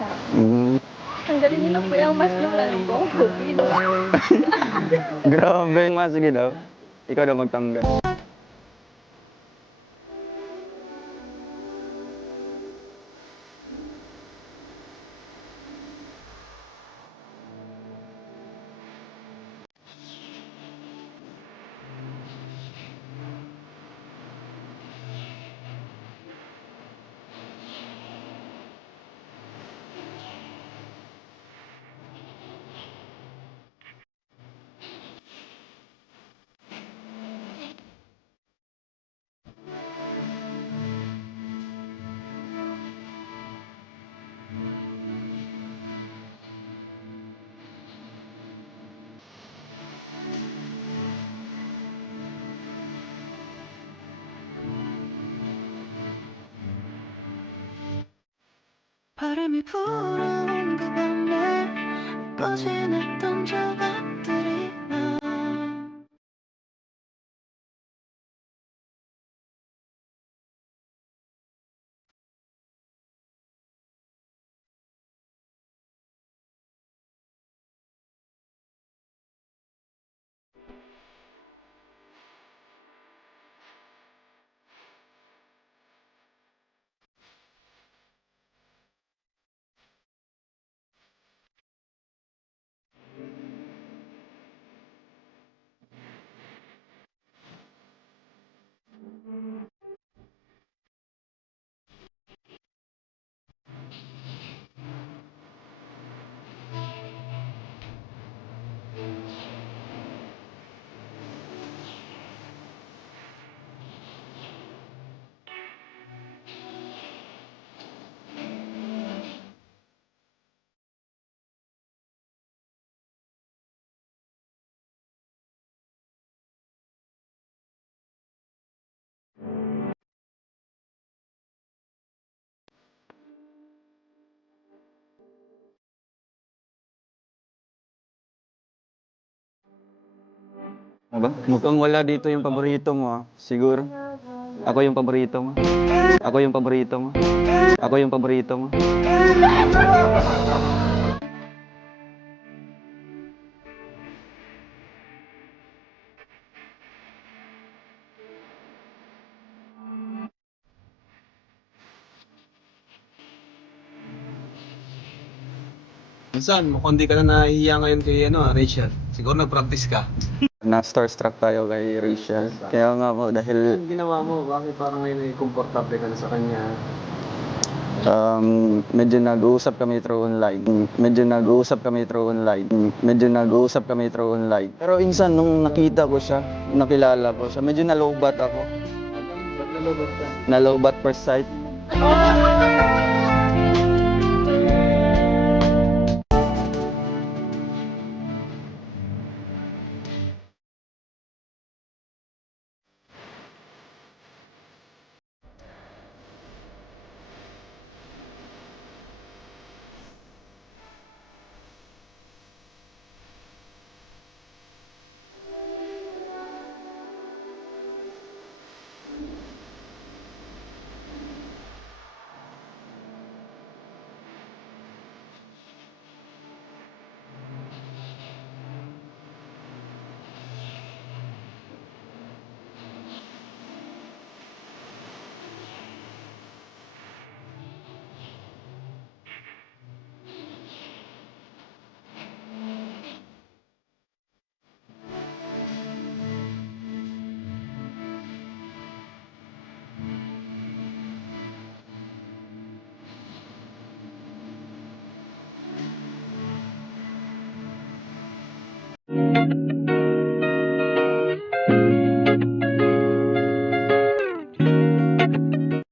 siya. Mm. Tanggalin niyo na po yung mas lola ko. COVID. Grabe. Sige daw. Ikaw daw magtanggal. 바람이 불어온 그 밤에 꺼진했던 조각들이 나 Ano ba? Mukhang wala dito yung paborito mo, ah. Siguro. Ako yung paborito mo. Ako yung paborito mo. Ako yung paborito mo. Minsan, mukhang di ka na nahihiya ngayon kay Rachel. Siguro nag-practice ka. Na-starstruck tayo kay Rachel. Kaya nga po, dahil Ang ginawa mo, bakit parang ngayon ay komportable ka na sa kanya? medyo nag-uusap kami through online. Medyo nag-uusap kami through online. Medyo nag-uusap kami through online. Pero insan, nung nakita ko siya, nakilala ko siya, medyo nalobat ako. Ba't nalobot ka? Nalobat first sight.